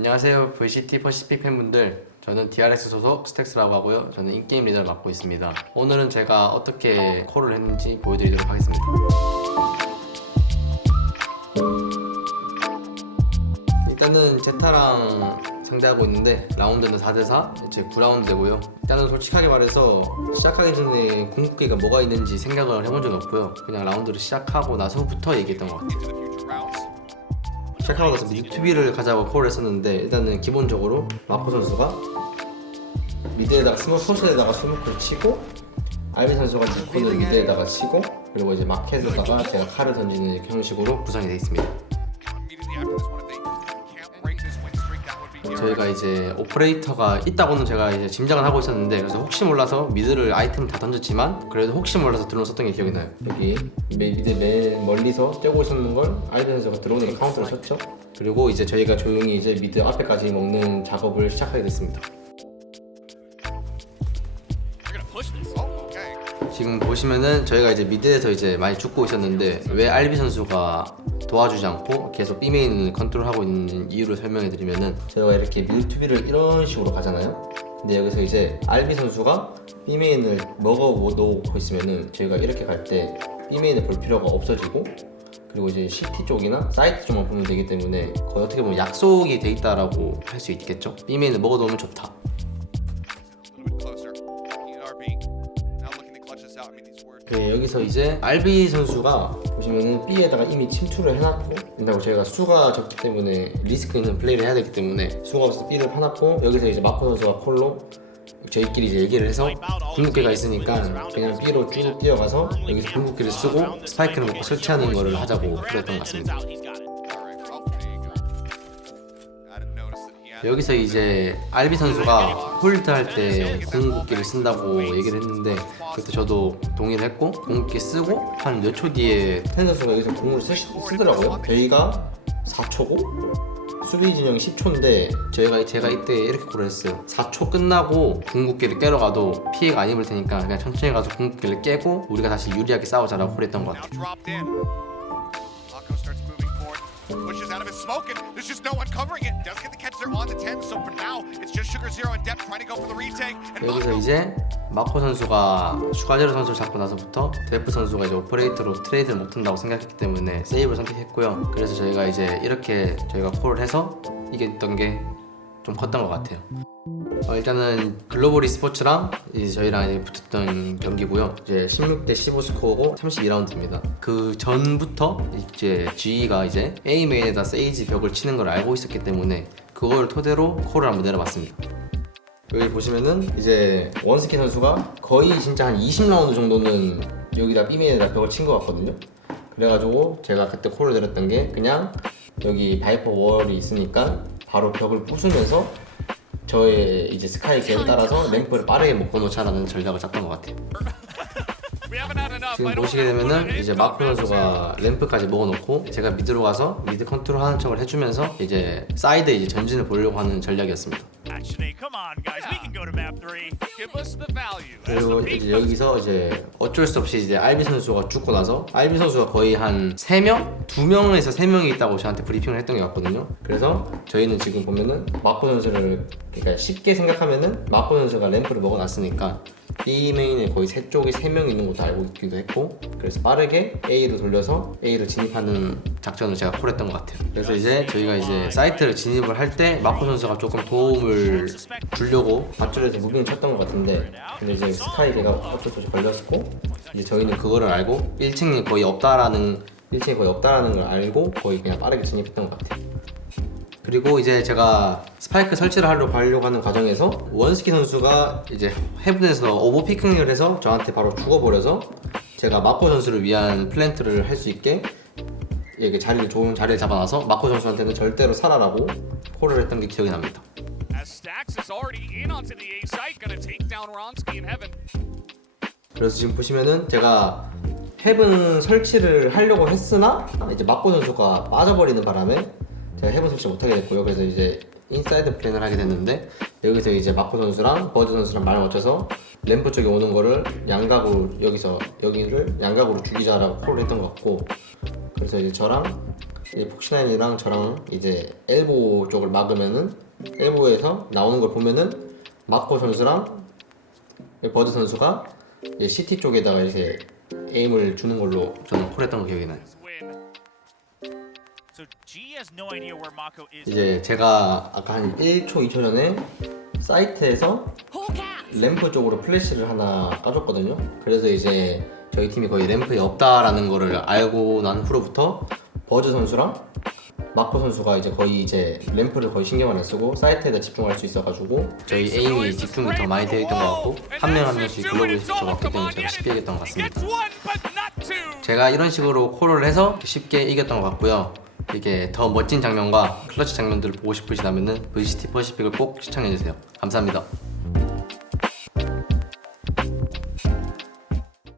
안녕하세요 VCT 퍼시픽 팬분들, 저는 DRX 소속 스택스라고 하고요. 저는 인게임 리더를 맡고 있습니다. 오늘은 제가 어떻게 콜을 했는지 보여드리도록 하겠습니다. 일단은 제타랑 상대하고 있는데 라운드는 4대4, 이제 9라운드 되고요. 일단은 솔직하게 말해서 시작하기 전에 궁극기가 뭐가 있는지 생각을 해본 적이 없고요. 그냥 라운드를 시작하고 나서부터 얘기했던 것 같아요. 시작하고 나서 미드 투비를 가자고 콜을 했었는데, 일단은 기본적으로 마코 선수가 미드에다가 포스에다가 스모크를 치고, 알비 선수가 디코는 미드에다가 치고, 그리고 이제 마켓에다가 제가 칼을 던지는 이렇게 형식으로 구성이 되어 있습니다. 저희가 이제 오퍼레이터가 있다고는 제가 이제 짐작을 하고 있었는데, 그래서 혹시 몰라서 미드를 아이템 다 던졌지만 그래도 혹시 몰라서 드론 썼던 게 기억이 나요. 여기 미드 맨 멀리서 떼고 있었는 걸 알비 선수가 드론으로 카운터를 쳤죠. 그리고 이제 저희가 조용히 이제 미드 앞에까지 먹는 작업을 시작하게 됐습니다. 지금 보시면은 저희가 이제 미드에서 이제 많이 죽고 있었는데, 왜 알비 선수가 도와주지 않고 계속 B메인을 컨트롤하고 있는 이유를 설명해 드리면은, 저희가 이렇게 미드 투비를 이런 식으로 가잖아요. 근데 여기서 이제 알비 선수가 B메인을 먹어 놓고 있으면은 저희가 이렇게 갈 때 B메인을 볼 필요가 없어지고, 그리고 이제 CT 쪽이나 사이트 쪽만 보면 되기 때문에 거의 어떻게 보면 약속이 돼 있다라고 할 수 있겠죠. B메인을 먹어 놓으면 좋다. 네, 여기서 이제 알비 선수가 보시면은 B에다가 이미 침투를 해놨고, 된다고 저희가 수가 적기 때문에 리스크 있는 플레이를 해야 되기 때문에 수가 없어서 B를 파놨고, 여기서 이제 마코 선수가 콜로 저희끼리 이제 얘기를 해서 궁극기가 있으니까 그냥 B로 쭉 뛰어가서 여기서 궁극기를 쓰고 스파이크를 먹고 설치하는 거를 하자고 그랬던 것 같습니다. 여기서 이제 알비 선수가 홀드 할 때 궁극기를 쓴다고 얘기를 했는데, 그때 저도 동의를 했고, 궁극기 쓰고 한 몇 초 뒤에 텐 선수가 여기서 궁을 쓰더라고요. 저희가 4초고 수비 진영이 10초인데 제가 이때 이렇게 콜을 했어요. 4초 끝나고 궁극기를 깨러 가도 피해가 안 입을 테니까 그냥 천천히 가서 궁극기를 깨고 우리가 다시 유리하게 싸우자라고 콜했던 것 같아요. Pushes out of his smoke and there's just no one covering it. Does get the catch there on the 10, so for now it's just Sugar Zero and Depth trying to go for the retake. 여기서 이제 마코 선수가 슈가제로 선수를 잡고 나서부터 데프 선수가 이제 오퍼레이터로 트레이드를 못한다고 생각했기 때문에 세이브를 선택했고요. 그래서 저희가 이제 이렇게 저희가 콜을 해서 이겼던 게 좀 컸던 것 같아요. 일단은 글로벌 e스포츠랑 이제 저희랑 이제 붙었던 경기고요. 이제 16대 15 스코어고 32라운드입니다. 그 전부터 이제 G가 이제 A 메인에다 세이지 벽을 치는 걸 알고 있었기 때문에 그걸 토대로 콜을 한번 내려봤습니다. 여기 보시면은 이제 원스키 선수가 거의 진짜 한 20라운드 정도는 여기다 B 메인에다 벽을 친 것 같거든요. 그래가지고 제가 그때 콜을 내렸던 게, 그냥 여기 바이퍼 월이 있으니까 바로 벽을 부수면서 저의 이제 스카이 갱 따라서 램프를 빠르게 먹고 놓자라는 전략을 짰던 것 같아요. 지금 보시게 되면은 이제 마코 선수가 램프까지 먹어놓고 제가 미드로 가서 미드 컨트롤하는 척을 해주면서 이제 사이드에 이제 전진을 보려고 하는 전략이었습니다. 그리고 이제 여기서 이제 어쩔 수 없이 이제 알비 선수가 죽고 나서 알비 선수가 거의 한 3명? 2명에서 3명이 있다고 저한테 브리핑을 했던 게 같거든요. 그래서 저희는 지금 보면은 마코 선수를, 그러니까 쉽게 생각하면은 마코 선수가 램프를 먹어놨으니까 B 메인에 거의 세 쪽에 3명 있는 것도 알고 있기도 했고, 그래서 빠르게 A로 돌려서 A를 진입하는 작전을 제가 콜했던 것 같아요. 그래서 이제 저희가 이제 사이트를 진입을 할 때 마코 선수가 조금 도움을 주려고 밧줄에서 무빙을 쳤던 것 같은데, 근데 이제 스카이가 어쩔 수 없이 걸렸고, 이제 저희는 그거를 알고 1층이 거의 없다라는 걸 알고 거의 그냥 빠르게 진입했던 것 같아요. 그리고 이제 제가 스파이크 설치를 하려고 하는 과정에서 원스키 선수가 이제 헤븐에서 오버피킹을 해서 저한테 바로 죽어버려서, 제가 마코 선수를 위한 플랜트를 할 수 있게 이렇게 좋은 자리를 잡아놔서 마코 선수한테는 절대로 살아라고 콜을 했던 게 기억이 납니다. 그래서 지금 보시면은 제가 헤븐 설치를 하려고 했으나 이제 마코 선수가 빠져버리는 바람에 제가 헤븐 설치 못하게 됐고요. 그래서 이제 인사이드 플랜을 하게 됐는데, 여기서 이제 마코 선수랑 버즈 선수랑 말을 맞춰서 램프 쪽에 오는 거를 양각으로, 여기를 양각으로 죽이자라고 콜을 했던 것 같고, 그래서 이제 저랑 이제 폭신한이랑 저랑 이제 엘보 쪽을 막으면은 엘보에서 나오는 걸 보면은 마코 선수랑 버드 선수가 이제 CT 쪽에다가 이제 에임을 주는 걸로 저는 콜했던 거 기억이 나요. 이제 제가 아까 한 1초, 2초 전에 사이트에서 램프 쪽으로 플래시를 하나 까줬거든요. 그래서 이제 저희 팀이 거의 램프에 없다라는 거를 알고 난 후로부터 버즈 선수랑 마코 선수가 이제 거의 이제 램프를 거의 신경을 안 쓰고 사이트에다 집중할 수 있어가지고 저희 에임이 집중이 더 많이 되어 있던 것 같고 한 명 한 명씩 글로벌 스위쳐갔기 때문에 제가 쉽게 이겼던 것 같습니다. 제가 이런 식으로 콜을 해서 쉽게 이겼던 것 같고요. 이게 더 멋진 장면과 클러치 장면들을 보고 싶으시다면 VCT 퍼시픽을 꼭 시청해주세요. 감사합니다.